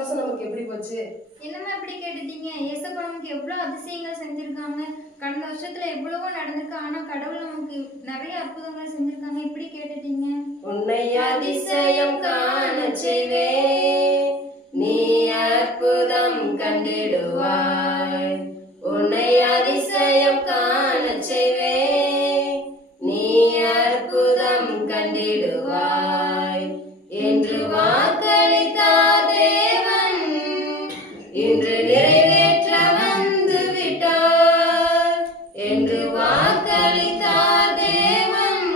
வருஷம் நமக்கு எப்படி போச்சு? என்னம்மா இப்படி கேட்டுட்டீங்க? ஏசப்பா நமக்கு எவ்வளவு அதிசயங்கள் செஞ்சிருக்காங்க. கடந்த வருஷத்துல எவ்வளவோ நடந்திருக்கு. ஆனா கடவுள் நமக்கு நிறைய அற்புதங்களை செஞ்சிருக்காங்க. இப்படி கேட்டுட்டீங்க. உன்னை அதிசயம் காண செய்வேன், நீ அற்புதம் கண்டிடுவாய். உன்னை அதிசயம் காண செய்வேன், நீ அற்புதம் கண்டிடுவாய் என்று வாக்களித்தார் தேவன், இன்று நிறைவேற்ற வந்து விட்டார். என்று வாக்களித்தார் தேவன்,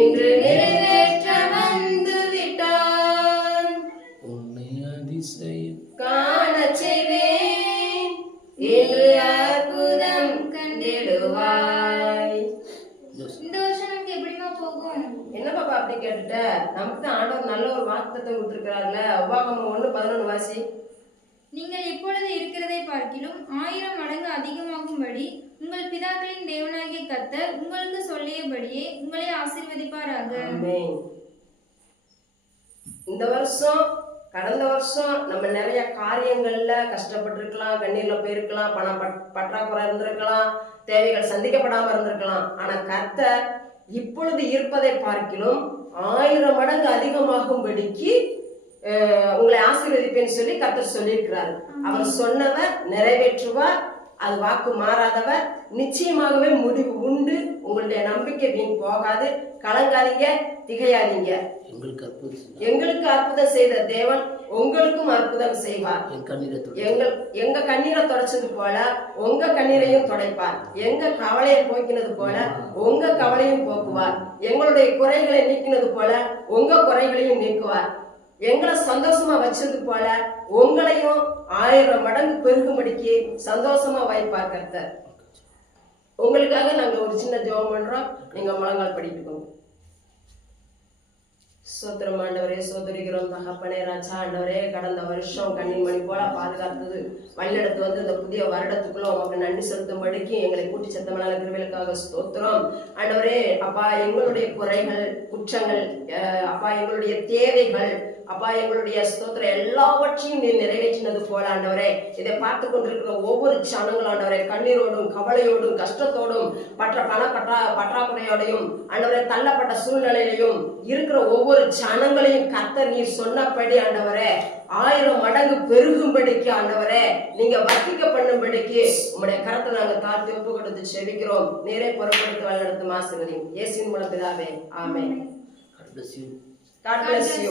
இன்று நிறைவேற்ற வந்து விட்டார். உன்னை அதிசயம் காண செய்வேன், இன்று அற்புதம் கண்டிடுவாய். இந்த வருஷம் நமக்கு எப்படிமா போகும்? என்ன பாப்பா அப்படி கேட்டுட்ட? நமக்கு தான் ஆண்டவர் நல்ல ஒரு வாக்குத்தத்தம் கொடுத்திருக்கிறார்ல. உபாகமம் 1:11 வாசி. நீங்கள் இப்பொழுது இருக்கிறதை பார்க்கிலும் 1000 மடங்கு அதிகமாகும்படி உங்கள் பிதாக்களின் தேவனாகிய கர்த்தர் உங்களுக்கு சொல்லியபடியே உங்களை ஆசீர்வதிப்பாராக. ஆமென். இந்த வருஷம் கடந்த வருஷம் நம்ம நிறைய காரியங்கள்ல கஷ்டப்பட்டிருக்கலாம், கண்ணீர்ல போயிருக்கலாம், பணம் பற்றாக்குறை இருந்திருக்கலாம், தேவைகள் சந்திக்கப்படாம இருந்திருக்கலாம். ஆனா கர்த்தர் இப்பொழுது இருப்பதை பார்க்கிலும் 1000 மடங்கு அதிகமாகும்படிக்கு உங்களை ஆசீர்வதிப்பேன்னு சொல்லி கர்த்தர் சொல்லியிருக்கிறார். அவர் சொன்னவர் நிறைவேற்றுவார். அது வாக்கு மாறாதவர். நிச்சயமாகவே முடிவு உண்டு. உங்களுடைய நம்பிக்கை வீண் போகாது. கலங்காதீங்க, திகையாதீங்க. எங்களுக்கு அற்புதம் செய்த தேவன் உங்களுக்கும் அற்புதம் செய்வார். எங்க கண்ணீரை தொடச்சது போல உங்க கண்ணீரையும் துடைப்பார். எங்க கவலையை போக்கினது போல உங்க கவலையும் போக்குவார். எங்களுடைய குறைகளை நீக்கினது போல உங்க குறைகளையும் நீக்குவார். எங்களை சந்தோஷமா வச்சது போல உங்களையும் 1000 மடங்கு பெருகும்படிக்கு சந்தோஷமா வைப்பார் கர்த்தர். உங்களுக்காக நாங்க ஒரு சின்ன ஜெபம் பண்றோம். நீங்க முழங்கால் படிட்டுக்கோங்க. சோத்திரம் ஆண்டவரே, சோதரிக்கிறோம் தகப்பனே. ராஜா ஆண்டவரே, கடந்த வருஷம் கண்ணின் மணி போல பாதுகாத்தது வழிநடத்து வந்து இந்த புதிய வருடத்துக்குள்ள உமக்கு நன்றி செலுத்தும்படிக்கு எங்களை கூட்டி சத்தமனால கிருபைகளுக்காக ஸ்தோத்திரம் ஆண்டவரே. அப்பா, எங்களுடைய குறைகள் குற்றங்கள், அப்பா எங்களுடைய தேவைகள், அப்பா எங்களுடைய ஸ்தோத்திரம் எல்லாவற்றையும் நீ நிறைவேற்றினது போல ஆண்டவரே, இதை பார்த்து கொண்டிருக்கிற ஒவ்வொரு சனங்களும் ஆண்டவரே கண்ணீரோடும் கவலையோடும் கஷ்டத்தோடும் பற்றாக்குறையோடையும் ஆண்டவரே தள்ளப்பட்ட சூழ்நிலையிலையும் இருக்கிற ஒவ்வொரு ஜனங்களையும் கர்த்தர் நீர் சொன்னபடி ஆண்டவரே 1000 மடங்கு பெருகும்படிக்கு ஆண்டவரே நீங்க வர்த்திக்க பண்ணும்படிக்கு உங்களுடைய கரத்தை நாங்க தாழ்த்தி ஒப்பு கொடுத்து செபிக்கிறோம். நீரே பொறுப்படுத்தி வழிநடத்தும் ஆசீர்வதியும். இயேசுவின் மூலம் பிதாவே, ஆமென். God bless you.